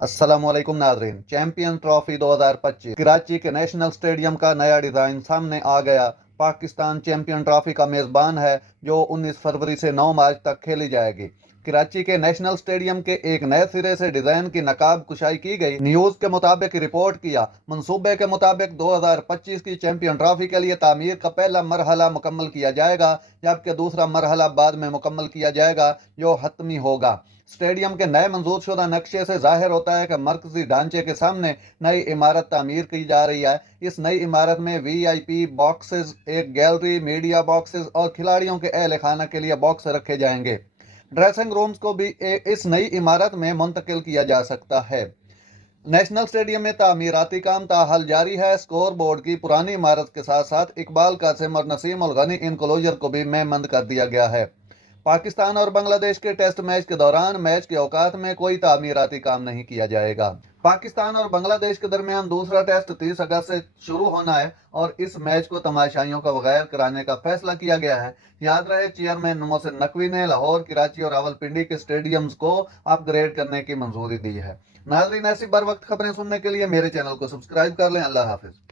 अस्सलामुअलैकुम नाजरीन। Champion trophy 2025 Karachi के नेशनल स्टेडियम का नया डिज़ाइन सामने आ गया। पाकिस्तान चैंपियन ट्रॉफी का मेज़बान है, जो 19 फरवरी से 9 मार्च तक खेली जाएगी। कराची के नेशनल स्टेडियम के एक नए सिरे से डिजाइन की नकाब कुशाई की गई। न्यूज के मुताबिक रिपोर्ट किया मंसूबे के मुताबिक 2025 की चैंपियन ट्रॉफी के लिए तामीर का पहला मरहला मुकम्मल किया जाएगा, जबकि दूसरा मरहला बाद में मुकम्मल किया जाएगा, जो हतमी होगा। स्टेडियम के नए मंजूर शुदा नक्शे से जाहिर होता है कि मरकजी ढांचे के सामने नई इमारत तामीर की जा रही है। इस नई इमारत में वीआईपी बॉक्सेस, एक गैलरी, मीडिया बॉक्सेस और खिलाड़ियों के अहल खाना के लिए बॉक्स रखे जाएंगे। ड्रेसिंग रूम्स को भी इस नई इमारत में मुंतकिल किया जा सकता है। नेशनल स्टेडियम में तामीराती काम ताहाल जारी है। स्कोर बोर्ड की पुरानी इमारत के साथ साथ इकबाल कासिम और नसीम उल गनी इनक्लोजर को भी मेमंद कर दिया गया है। पाकिस्तान और बांग्लादेश के टेस्ट मैच के दौरान मैच के औकात में कोई तामीराती काम नहीं किया जाएगा। पाकिस्तान और बांग्लादेश के दरमियान दूसरा टेस्ट 30 अगस्त से शुरू होना है और इस मैच को तमाशाइयों का बगैर कराने का फैसला किया गया है। याद रहे, चेयरमैन मोहसिन नकवी ने लाहौर, कराची और रावलपिंडी के स्टेडियम्स को अपग्रेड करने की मंजूरी दी है। नाजरीन, ऐसी बर वक्त खबरें सुनने के लिए मेरे चैनल को सब्सक्राइब कर लें। अल्लाह हाफिज।